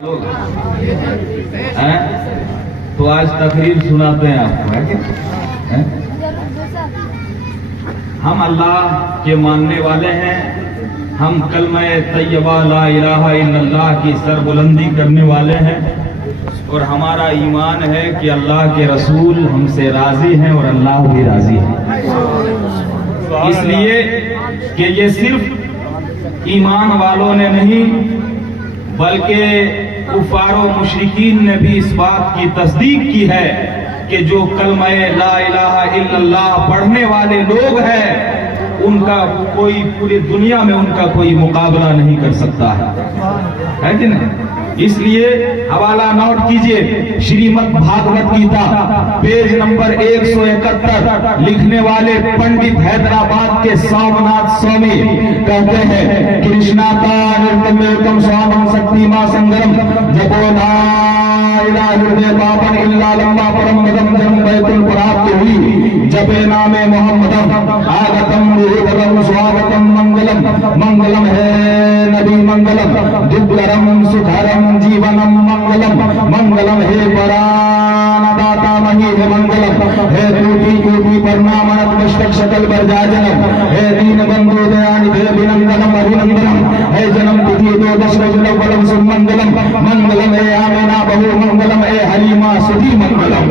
लोग हैं तो आज तकरीर सुनाते हैं आपको, है? हम अल्लाह के मानने वाले हैं। हम कलमा तैयबा ला इलाहा इल्लल्लाह की सरबुलंदी करने वाले हैं और हमारा ईमान है कि अल्लाह के रसूल हमसे राजी हैं और अल्लाह भी राजी है। इसलिए कि ये सिर्फ ईमान वालों ने नहीं बल्कि कुफारो मुशरिकीन ने भी इस बात की तस्दीक की है कि जो कलमा ला इलाहा इल्लल्लाह पढ़ने वाले लोग हैं उनका कोई पूरी दुनिया में उनका कोई मुकाबला नहीं कर सकता है कि नहीं। इसलिए हवाला नोट कीजिए, श्रीमद् भागवत गीता पेज नंबर 171, लिखने वाले पंडित हैदराबाद के सोमनाथ स्वामी कहते हैं कृष्णाता नृत्यमेकम स्वामं शक्तिमा संगरम जपो ना इलाहा हृदय पापन इल्ला लम्मा परम गदम जन्म बैकुल प्राप्त हुई जपे नामे मोहम्मदम आगतम विहितम स्वागतम मंगलम मंगलम है नबी मंगलम दुर्गरम सुधरम जीवनम मंगलम मंगलम हे परानदाता मही हे मंगलम हे कोटि कोटि प्रणामत मस्तक सकल बरजाजनम हे दीन बंधु दयानिधे अभिनंदनम अभिनंदनम हे जन्म तिथि द्वादश रजनम बलम सुमंगलम मंगलम हे आमिना बहु मंगलम हे हलीमा सुधी मंगलम।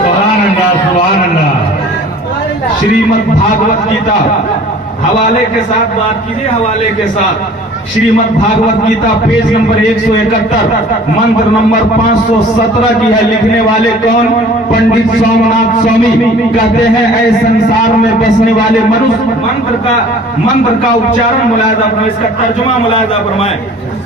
सुभान अल्लाह सुभान अल्लाह। श्रीमद् भागवत गीता हवाले के साथ बात कीजिए, हवाले के साथ श्रीमद् भागवत गीता पेज नंबर 171 मंत्र नंबर 517 की है। लिखने वाले कौन? पंडित सोमनाथ स्वामी कहते हैं ऐ संसार में बसने वाले मनुष्य। मंत्र का उच्चारण मुलायजा फरमाए, इसका तर्जुमा मुलायजा फरमाए।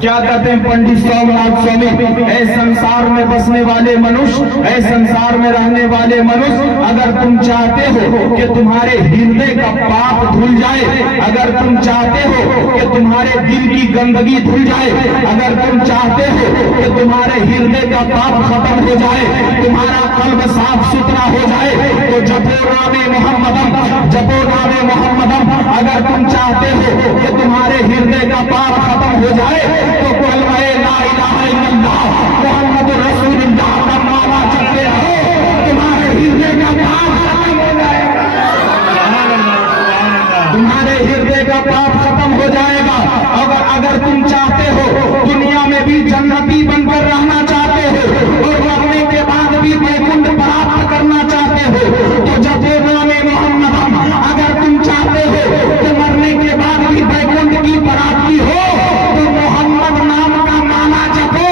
क्या कहते हैं पंडित सोमनाथ स्वामी? ऐ संसार में बसने वाले मनुष्य, ऐ संसार में रहने वाले मनुष्य, अगर तुम चाहते हो कि तुम्हारे हृदय का पाप धुल जाए, अगर तुम चाहते हो कि तुम्हारे दिल की गंदगी धुल जाए, अगर तुम चाहते हो कि तुम्हारे हृदय का पाप खत्म हो जाए, तुम्हारा कल्ब साफ सुथरा हो जाए, तो जपो नामे मोहम्मदम, जपो नामे मोहम्मदम। अगर तुम चाहते हो कि तुम्हारे हृदय का पाप खत्म हो जाए तो कलमा ला इलाहा इल्लल्लाह मुहम्मदुर रसूलुल्लाह का माला जपते रहो, तुम्हारे हृदय का पाप खत्म हो जाएगा, तुम्हारे हृदय का पाप खत्म हो जाएगा। अगर तुम चाहते हो दुनिया में भी जन्नती बनकर रहना चाहते हो और मरने के बाद भी वैकुंठ प्राप्त करना चाहते हो तो जपो नामे मोहम्मदम। अगर तुम चाहते हो कि मरने के बाद भी वैकुंठ की प्राप्ति हो तो मोहम्मद नाम का माला जपो,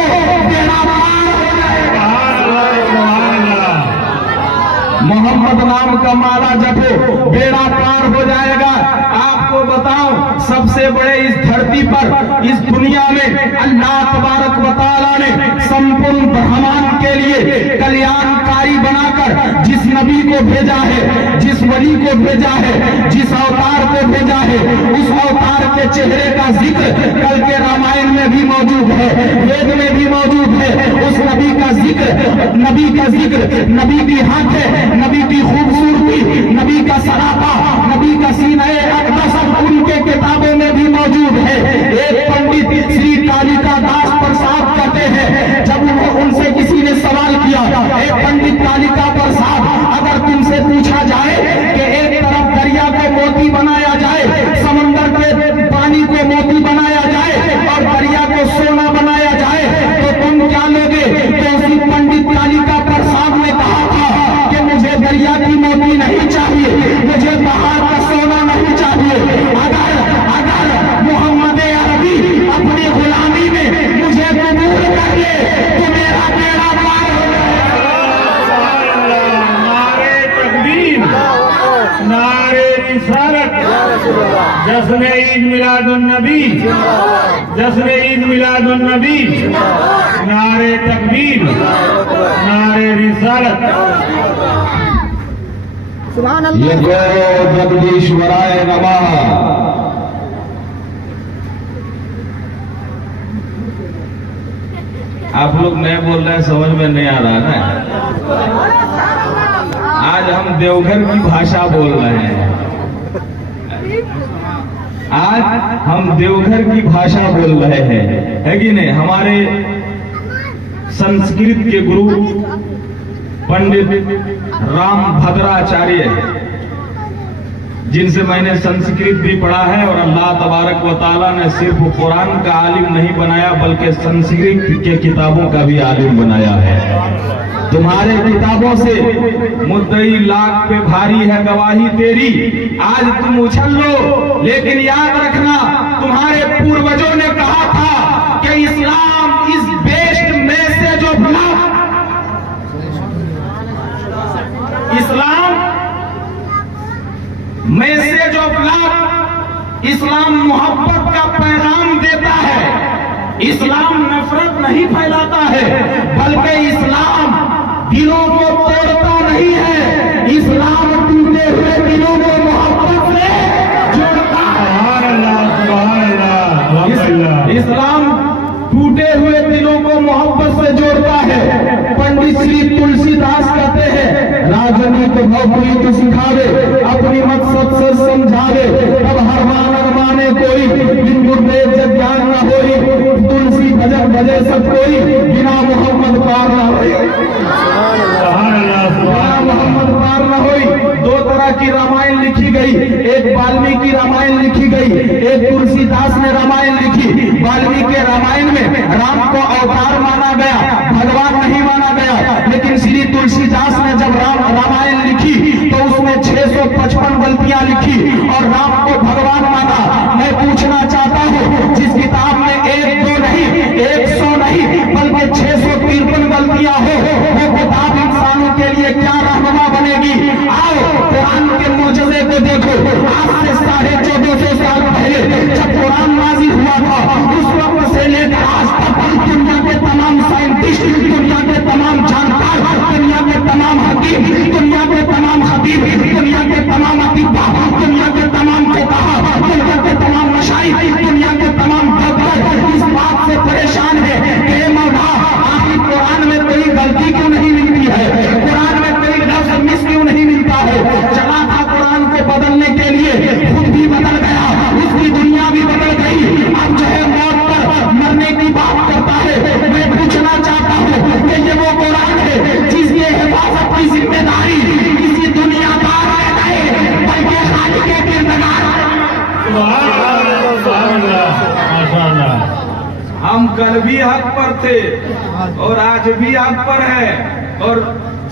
बेड़ा पार हो जाएगा। मोहम्मद नाम का माला जपो, बेड़ा पार हो जाएगा। आपको बताओ सबसे बड़े इस धरती पर, इस दुनिया में अल्लाह तबारक व तआला ने संपूर्ण ब्रह्मांड के लिए कल्याणकारी बनाकर जिस नबी को भेजा है, जिस वली को भेजा है, जिस अवतार को भेजा है, उस अवतार के चेहरे का जिक्र कल के रामायण में भी मौजूद है, वेद में भी मौजूद है। उस नबी का जिक्र, नबी की हाथ है, नबी की खूबसूरती, नबी का सरापा, नबी का सीना अक़दस उनके किताबों में भी मौजूद है। एक पंडित श्री कालिका दास प्रसाद कहते हैं, जब उनसे किसी ने सवाल किया, एक पंडित कालिका प्रसाद, अगर तुमसे पूछा जाए कि एक तरफ दरिया को मोती बनाया जाए, समंदर के पानी को मोती बनाया जाए और दरिया को सोना बनाया जाए तो तुम क्या लोगे? तो उसी पंडित कालिका प्रसाद ने कहा था कि मुझे दरिया की मोती नहीं चाहिए, मुझे पहाड़ का सोना नहीं चाहिए। अगर मोहम्मद अरबी अपनी गुलामी में मुझे कबूल कर ले तो मेरा बेड़ा पार हो जाएगा। नारे तकबीर, नारे रिसालत, जश्न ईद मिलादुन नबी, जश्न ईद मिलादुन नबी, नारे तकबीर, नारे रिसालत। ये जगदीश्वराय नमः। आप लोग नए बोल रहे हैं, समझ में नहीं आ रहा ना। आज हम देवघर की भाषा बोल रहे हैं। आज हम देवघर की भाषा बोल रहे हैं, है कि नहीं। हमारे संस्कृत के गुरु पंडित राम भद्राचार्य, जिनसे मैंने संस्कृत भी पढ़ा है, और अल्लाह तबारक व तआला ने सिर्फ कुरान का आलिम नहीं बनाया बल्कि संस्कृत के किताबों का भी आलिम बनाया है। तुम्हारे किताबों से मुद्दई लाख पे भारी है गवाही तेरी। आज तुम उछल लो, लेकिन याद रखना तुम्हारे पूर्वजों ने कहा था कि Islam is best message of love. Islam message of love, इस्लाम मोहब्बत का पैगाम देता है। इस्लाम नफरत नहीं फैलाता है, बल्कि इस्लाम दिलों को तोड़ता नहीं है। इस्लाम टूटे हुए दिलों को मोहब्बत से जोड़ता है। इस्लाम टूटे हुए दिलों को मोहब्बत से जोड़ता है। पंडित श्री तुलसीदास कहते हैं, राजनीति भवप्रीत सिखावे, अपनी मकसद से समझावे, तब हर मानव माने कोई, बिन गुरुदेव जग ज्ञान न होई, तुलसी भजन भजे सब कोई, बिना मोहम्मद पार न होई। बिना मोहम्मद पार न होई। दो तरह की रामायण लिखी गई, एक वाल्मीकि रामायण लिखी गई, एक तुलसीदास ने रामायण लिखी। वाल्मीकि रामायण में राम को अवतार माना गया, भगवान नहीं माना गया, लेकिन श्री तुलसीदास ने जब रामायण लिखी तो उसमें 655 गलतियां लिखी और राम को भगवान माना। मैं पूछना चाहता हूँ, जिस किताब में 1 2 नहीं 100 नहीं बल्कि 653 गलतियां हो, वो किताब इंसानों के लिए क्या रहनुमा बनेगी। आओ कुरान के मौजूदे को देखो। आज से 1450 साल पहले जब कुरान नाजिल हुआ था, उस वक्त से लेकर आज तक दुनिया के तमाम साइंटिस्ट, दुनिया के तमाम जानकार, दुनिया के तमाम हकीम, दुनिया के तमाम खतीब, दुनिया के तमाम अतीबा, दुनिया के तमाम फुकाहा, दुनिया के तमाम मशाइख, दुनिया के तमाम डॉक्टर इस बात से परेशान है कि मौला आखिर कुरान में कोई गलती क्यों नहीं मिलती है, कुरान में कोई लफ्ज मिस क्यों नहीं मिलता है। चला था कुरान को बदलने के लिए, खुद भी बदल गया, उसकी दुनिया भी बदल गई। अब जो है मौत पर मरने की बात करता है। मैं पूछना चाहता हूँ कि ये वो कुरान है जिसकी हिफाजत की जिम्मेदारी किसी दुनियादार ने नहीं बल्कि खालिक के किरदार। हम कल भी हक पर थे और आज भी हक पर है, और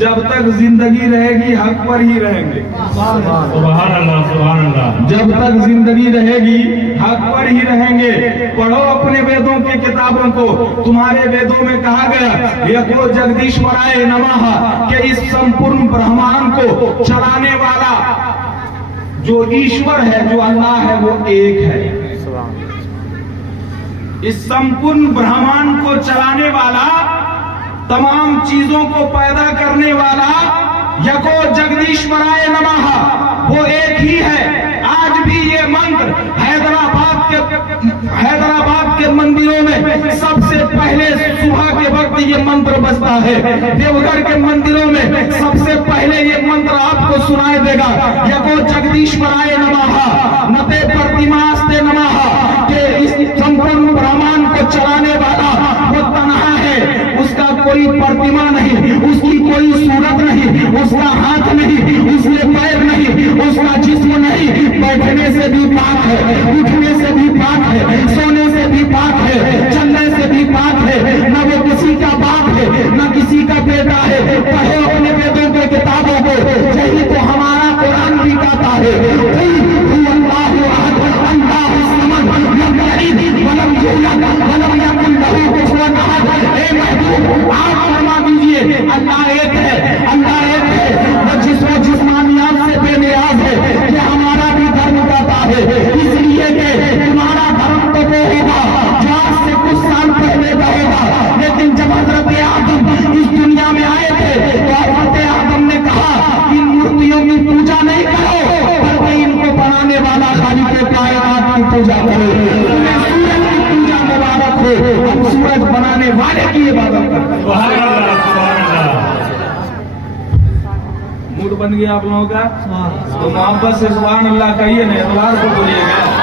जब तक जिंदगी रहेगी हक पर ही रहेंगे। सुभान अल्लाह, सुभान अल्लाह। जब तक जिंदगी रहेगी हक पर ही रहेंगे। पढ़ो अपने वेदों की किताबों को। तुम्हारे वेदों में कहा गया, यको जगदीश्वराय नमः, कि इस संपूर्ण ब्रह्मांड को चलाने वाला जो ईश्वर है, जो अल्लाह है, वो एक है। इस संपूर्ण ब्रह्मांड को चलाने वाला, तमाम चीजों को पैदा करने वाला, यको जगदीश्वराय नमः, वो एक ही है। आज भी ये मंत्र हैदराबाद के मंदिरों में सबसे पहले सुबह के वक्त ये मंत्र बजता है। देवघर के मंदिरों में सबसे पहले ये मंत्र आपको सुनाई देगा, यको जगदीश्वराय नमः, नते प्रतिमास्ते नमः, के इस संपूर्ण ब्रह्मांड को चलाने वाला वो तन्हा है, उसका कोई प्रतिमा नहीं, उसकी कोई सूरत नहीं, उसका हाथ नहीं, उसके पैर नहीं, उसका जिस्म नहीं, बैठने से भी पाक है, उठने से भी पाक है, सोने से भी पाक है, चलने से भी पाक है। न वो किसी का बाप है, न किसी का बेटा है। पढ़ो अपने वेदों के किताबों को, यही तो हमारा कुरान भी कहता है। आप फरमा दीजिए, अल्लाह एक है, अल्लाह एक है। वो जिस्मानियात से बेनियाज है, ये हमारा भी धर्म कहता है। इसलिए कि तुम्हारा धर्म तो वो होगा जो आज से कुछ साल पहले का होगा, लेकिन जब हजरत आदम इस दुनिया में आए थे तो हजरत आदम ने कहा, इन मूर्तियों की पूजा नहीं करो, बल्कि इनको बनाने वाला खालिक कायनात की पूजा करो। सूरज की पूजा मुबारक हो, हम सूरज बनाने वाले की इबादत करते हैं। मूड बन गया आप लोगों का, तो मोहब्बत से सुभान अल्लाह कहिए ना, एतवार को बोलिएगा।